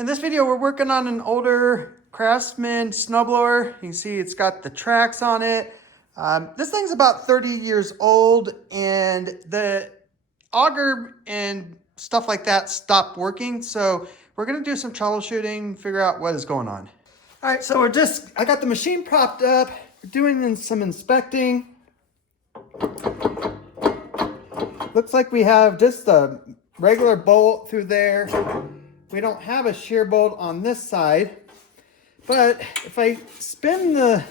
In this video, we're working on an older Craftsman snowblower. You can see it's got the tracks on it. This thing's about 30 years old, and the auger and stuff like that stopped working. So we're gonna do some troubleshooting, figure out what is going on. All right, so I got the machine propped up. We're doing some inspecting. Looks like we have just a regular bolt through there. We don't have a shear bolt on this side, but if I spin the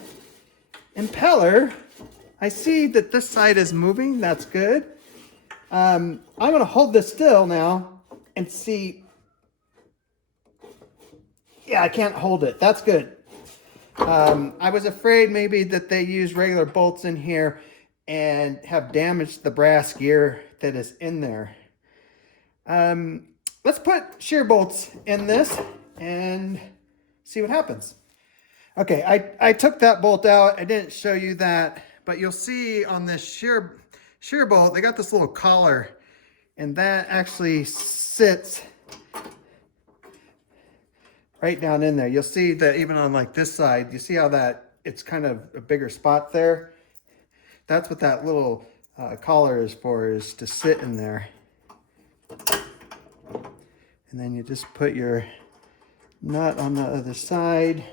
impeller, I see that this side is moving. That's good. I'm going to hold this still now and see. Yeah, I can't hold it. That's good. I was afraid maybe that they use regular bolts in here and have damaged the brass gear that is in there. Let's put shear bolts in this and see what happens. Okay, I took that bolt out. I didn't show you that, but you'll see on this shear bolt, they got this little collar, and that actually sits right down in there. You'll see that even on like this side, you see how that it's kind of a bigger spot there. That's what that little collar is for, is to sit in there. And then you just put your nut on the other side,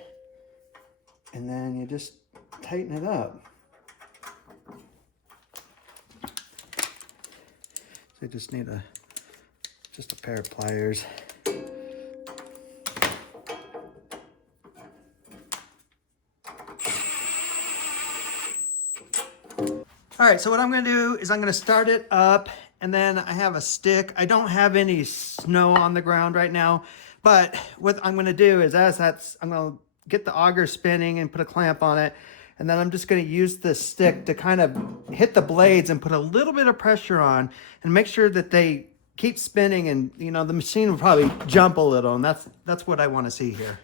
and then you just tighten it up. So you just need just a pair of pliers. All right, so what I'm gonna do is I'm gonna start it up, and then I have a stick. I don't have any snow on the ground right now, but what I'm gonna do is I'm gonna get the auger spinning and put a clamp on it, and then I'm just gonna use this stick to kind of hit the blades and put a little bit of pressure on and make sure that they keep spinning, and you know, the machine will probably jump a little, and that's what I wanna see here.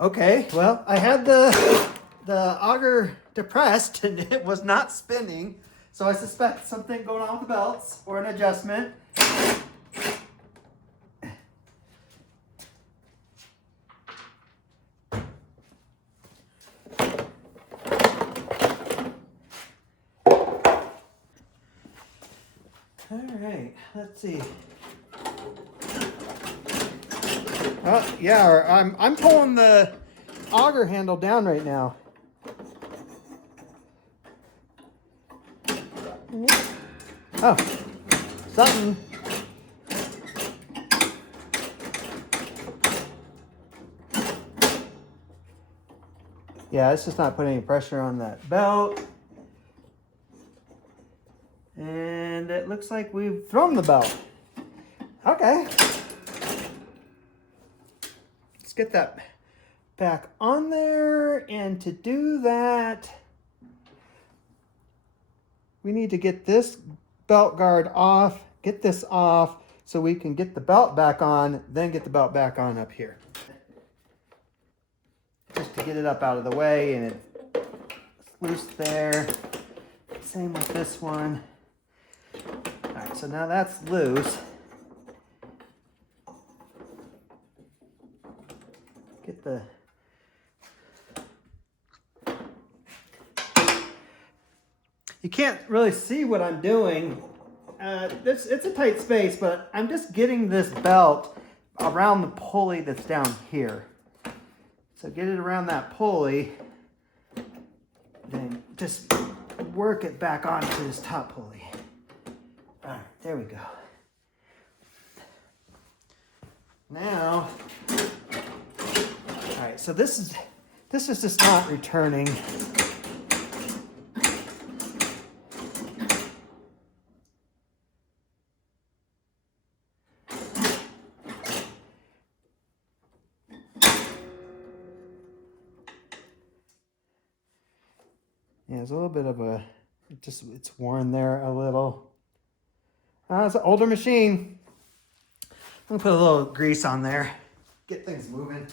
Okay, well, I had the auger depressed and it was not spinning, so I suspect something going on with the belts or an adjustment. All right, let's see. Yeah, I'm pulling the auger handle down right now. Oh, something. Yeah, it's just not putting any pressure on that belt. And it looks like we've thrown the belt. Okay. Get that back on there, and to do that we need to get this belt guard off, get this off so we can get the belt back on, then get the belt back on up here, just to get it up out of the way, and it's loose there. Same with this one. All right, so now that's loose. Get the you can't really see what I'm doing. It's a tight space, but I'm just getting this belt around the pulley that's down here. So get it around that pulley, then just work it back onto this top pulley. All right, there we go. Now, all right, so this is just not returning. Yeah, there's a little bit of it's worn there a little. It's an older machine. I'm gonna put a little grease on there, get things moving.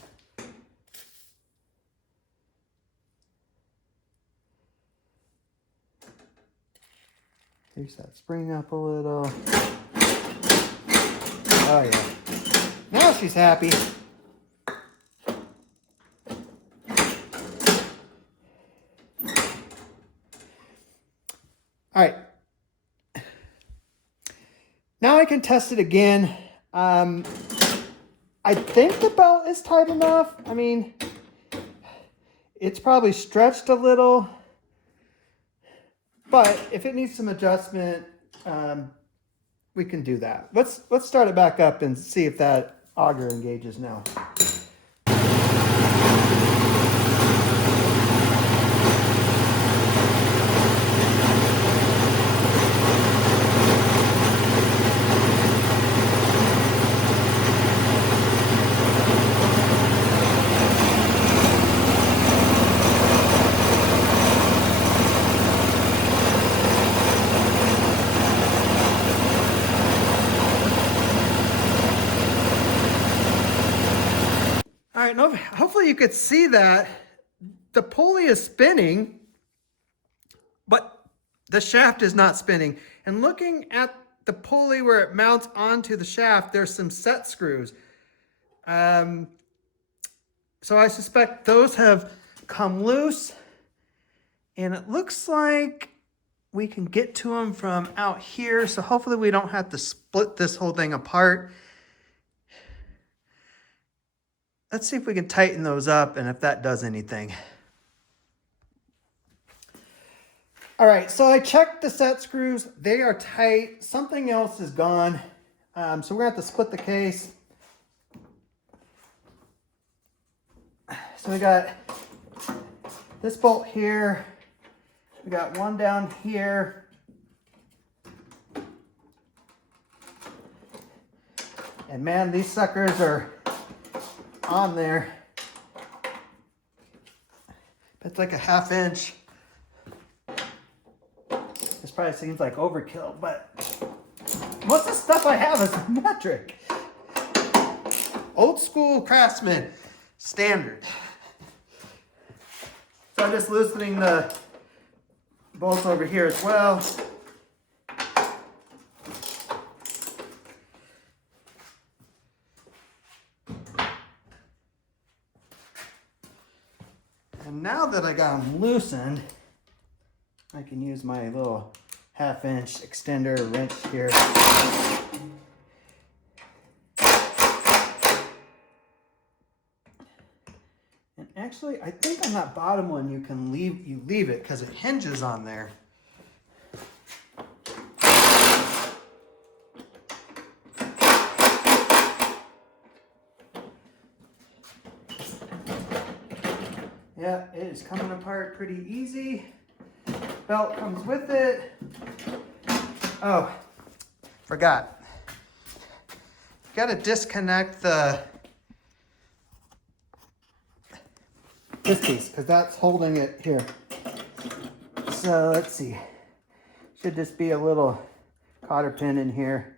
Grease that spring up a little. Oh yeah. Now she's happy. All right. Now I can test it again. I think the belt is tight enough. I mean, it's probably stretched a little, but if it needs some adjustment, we can do that. Let's start it back up and see if that auger engages now. All right, no, hopefully you could see that the pulley is spinning, but the shaft is not spinning. And looking at the pulley where it mounts onto the shaft, there's some set screws. So I suspect those have come loose, and it looks like we can get to them from out here. So hopefully we don't have to split this whole thing apart. Let's see if we can tighten those up and if that does anything. All right, so I checked the set screws. They are tight. Something else is gone. So we're gonna have to split the case. So we got this bolt here. We got one down here. And man, these suckers are on there. It's like a 1/2 inch. This probably seems like overkill, but most of the stuff I have is metric. Old school Craftsman standard. So I'm just loosening the bolts over here as well. And now that I got them loosened, I can use my little 1/2 inch extender wrench here. And actually, I think on that bottom one you can leave it because it hinges on there. Yeah, it is coming apart pretty easy. Belt comes with it. Oh, forgot. Got to disconnect this piece because that's holding it here. So let's see. Should just be a little cotter pin in here.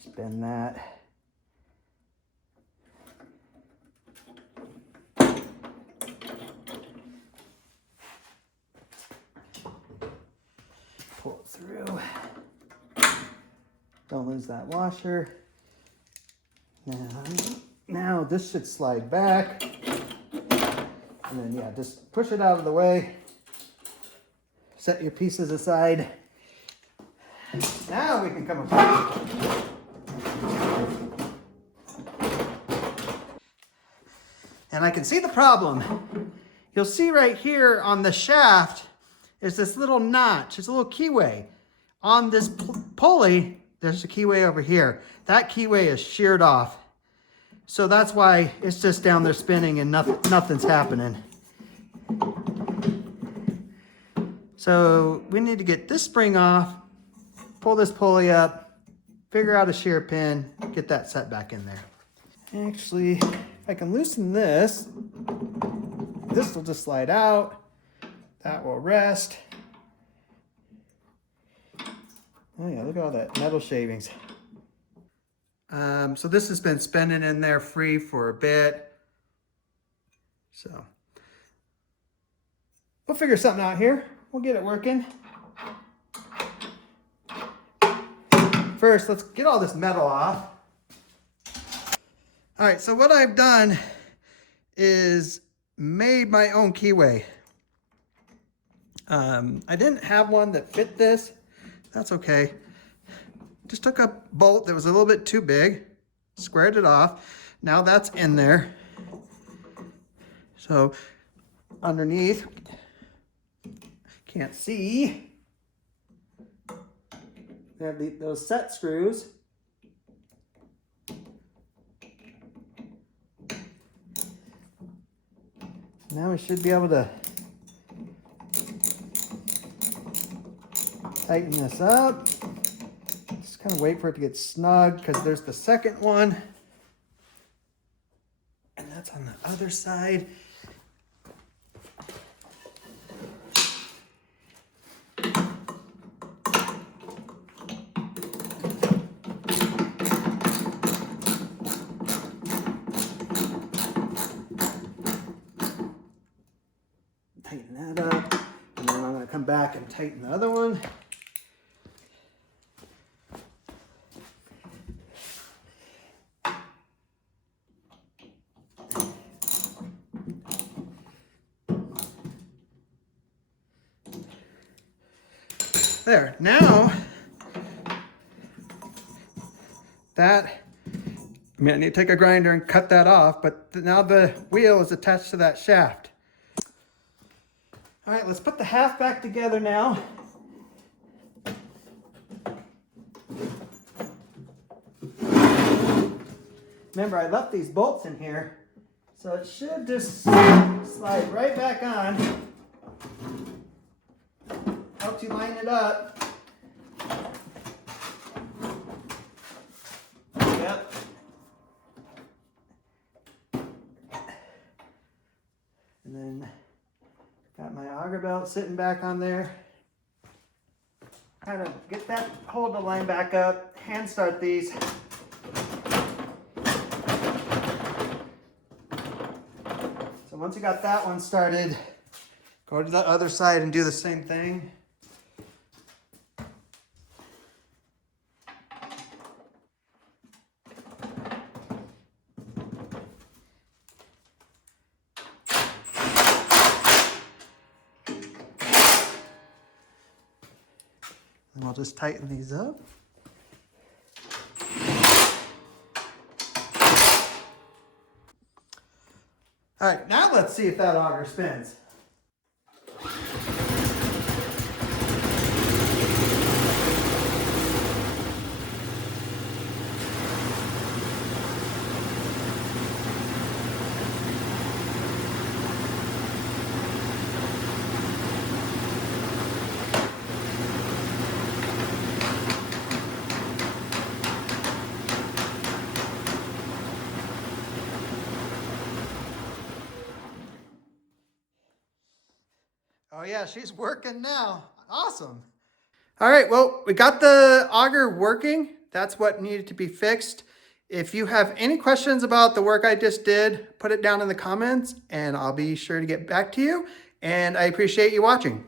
Spin that. Pull it through. Don't lose that washer. Now this should slide back. And then yeah, just push it out of the way. Set your pieces aside. Now we can come apart. And I can see the problem. You'll see right here on the shaft is this little notch. It's a little keyway. On this pulley, there's a keyway over here. That keyway is sheared off. So that's why it's just down there spinning and nothing's happening. So we need to get this spring off, pull this pulley up, figure out a shear pin, get that set back in there. Actually, if I can loosen this, this will just slide out. That will rest. Oh yeah, look at all that metal shavings. So this has been spinning in there free for a bit. So we'll figure something out here. We'll get it working. First, let's get all this metal off. All right, so what I've done is made my own keyway. I didn't have one that fit this. That's okay. Just took a bolt that was a little bit too big, squared it off. Now that's in there. So underneath, can't see, we have those set screws. Now we should be able to tighten this up. Just kind of wait for it to get snug because there's the second one. And that's on the other side. Tighten that up, and then I'm going to come back and tighten the other one. There, now that, I need to take a grinder and cut that off, but now the wheel is attached to that shaft. All right, let's put the half back together now. Remember, I left these bolts in here, so it should just slide right back on. Helps you line it up. Yep. And then got my auger belt sitting back on there. Kind of get that, hold the line back up, hand start these. So once you got that one started, go to the other side and do the same thing. And we'll just tighten these up. All right, now let's see if that auger spins. Oh yeah, she's working now. Awesome. All right, well, we got the auger working. That's what needed to be fixed. If you have any questions about the work I just did, put it down in the comments and I'll be sure to get back to you. And I appreciate you watching.